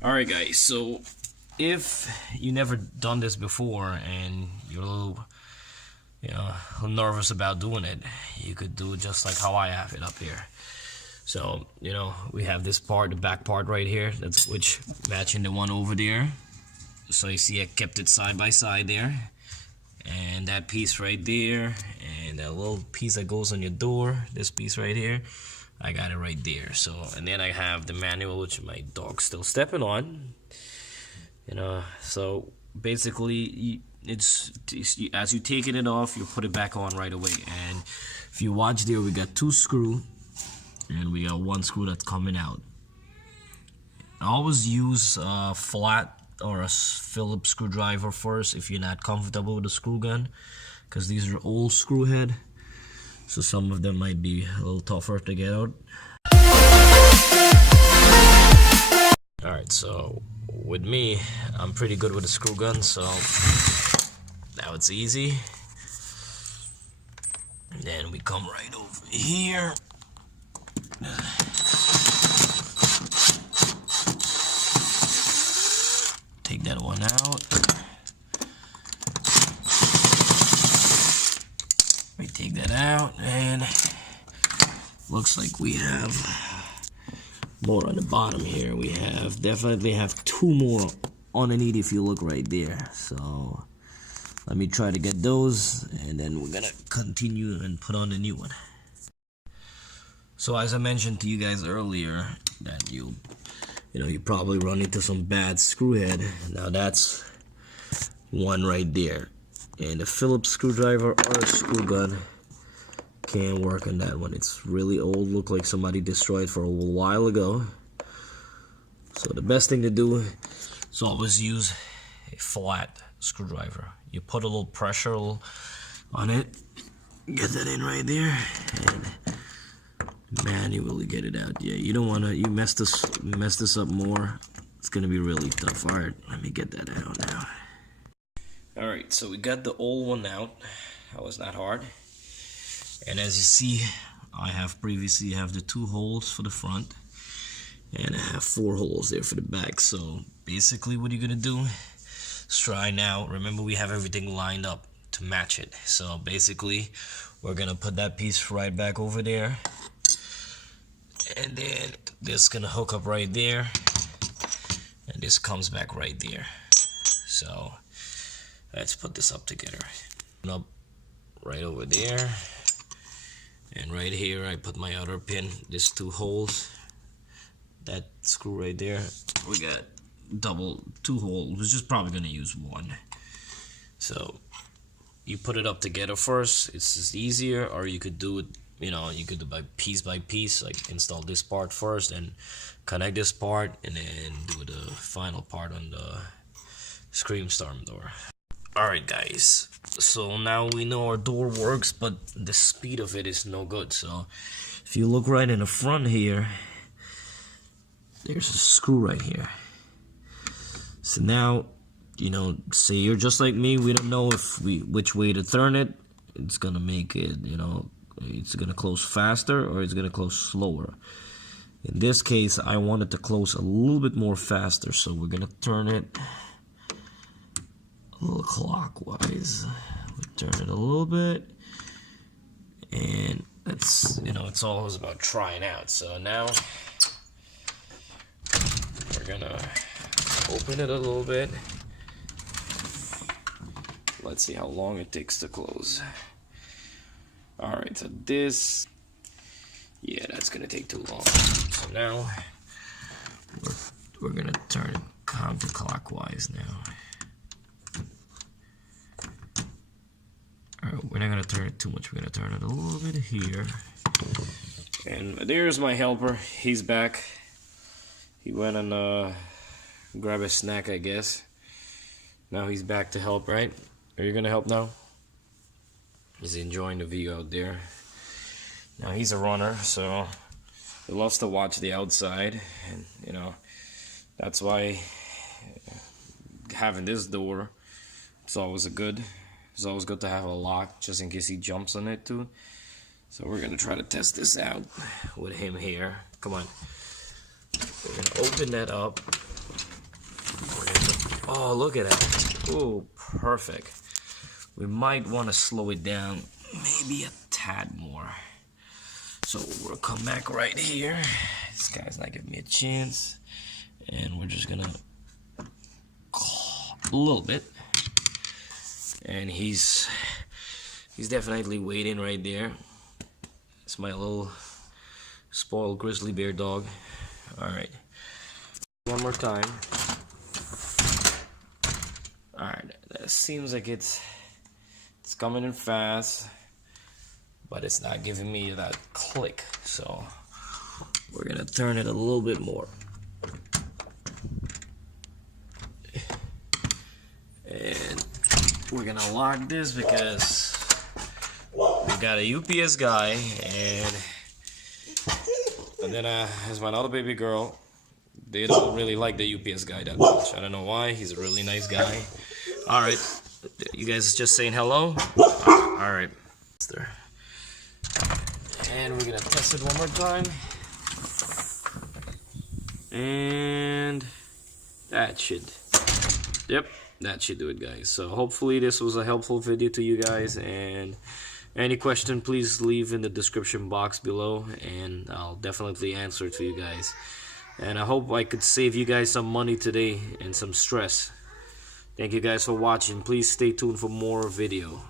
Alright guys, so if you never done this before and you're a little, a little nervous about doing it, you could do it just like how I have it up here. So, we have this part, the back part right here, that's which matching the one over there. So you see I kept it side by side there. And that piece right there, and that little piece that goes on your door, this piece right here, I got it right there. So, and then I have the manual, which my dog's still stepping on. So basically, it's as you taking it off, you put it back on right away. And if you watch there, we got 2 screws, and we got 1 screw that's coming out. I always use flat or a Phillips screwdriver first if you're not comfortable with a screw gun, because these are old screw head, so some of them might be a little tougher to get out. Alright, so with me, I'm pretty good with a screw gun, so now it's easy. And then we come right over here. Take that one out. We take that out, and looks like we have more on the bottom here. We definitely have 2 more underneath if you look right there. So let me try to get those, and then we're gonna continue and put on the new one. So as I mentioned to you guys earlier, that you probably run into some bad screw head. Now that's one right there, and a Phillips screwdriver or a screw gun can't work on that one. It's really old, look like somebody destroyed it for a while ago. So the best thing to do is always use a flat screwdriver. You put a little pressure on it, get that in right there, and manually get it out. Yeah, you don't want to, you mess this up more, it's gonna be really tough. Alright, let me get that out now. Alright, so we got the old one out. That was not hard. And as you see, I have previously the 2 holes for the front, and I have 4 holes there for the back. So basically what you're gonna do is try now, remember we have everything lined up to match it. So basically we're gonna put that piece right back over there, and then this gonna hook up right there, and this comes back right there. So let's put this up together. Up right over there, and right here I put my other pin. There's 2 holes, that screw right there. We got 2 holes. We're just probably gonna use 1. So you put it up together first. It's just easier, or you could do it, you could do by piece, like install this part first and connect this part, and then do the final part on the Scream Storm door. Alright guys, so now we know our door works, but the speed of it is no good. So if you look right in the front here, there's a screw right here. So now, say you're just like me, we don't know which way to turn it. It's gonna make it, it's gonna close faster or it's gonna close slower. In this case, I want it to close a little bit more faster, so we're gonna turn it a little clockwise. We turn it a little bit, and it's always about trying out. So now we're gonna open it a little bit. Let's see how long it takes to close. Alright, so this, yeah, that's gonna take too long. So now we're gonna turn it counterclockwise now. Alright, we're not gonna turn it too much, we're gonna turn it a little bit here. And there's my helper, he's back. He went and grab a snack, I guess. Now he's back to help, right? Are you gonna help now? He's enjoying the view out there. Now he's a runner, so he loves to watch the outside, and that's why having this door, it's always good to have a lock just in case he jumps on it too. So we're gonna try to test this out with him here. Come on. We're gonna open that up. Oh, look at that. Oh, perfect. We might want to slow it down maybe a tad more. So we'll come back right here. This guy's not giving me a chance. And we're just gonna a little bit. And he's definitely waiting right there. It's my little spoiled grizzly bear dog. Alright. One more time. Alright, that seems like it's coming in fast, but it's not giving me that click, so we're gonna turn it a little bit more. And we're gonna lock this because we got a UPS guy, and then as my other baby girl, they don't really like the UPS guy that much. I don't know why. He's a really nice guy. All right, you guys just saying hello. All right, and we're gonna test it one more time, and that should, yep, that should do it, guys. So hopefully this was a helpful video to you guys, and any question, please leave in the description box below, and I'll definitely answer to you guys. And I hope I could save you guys some money today and some stress. Thank you guys for watching. Please stay tuned for more video.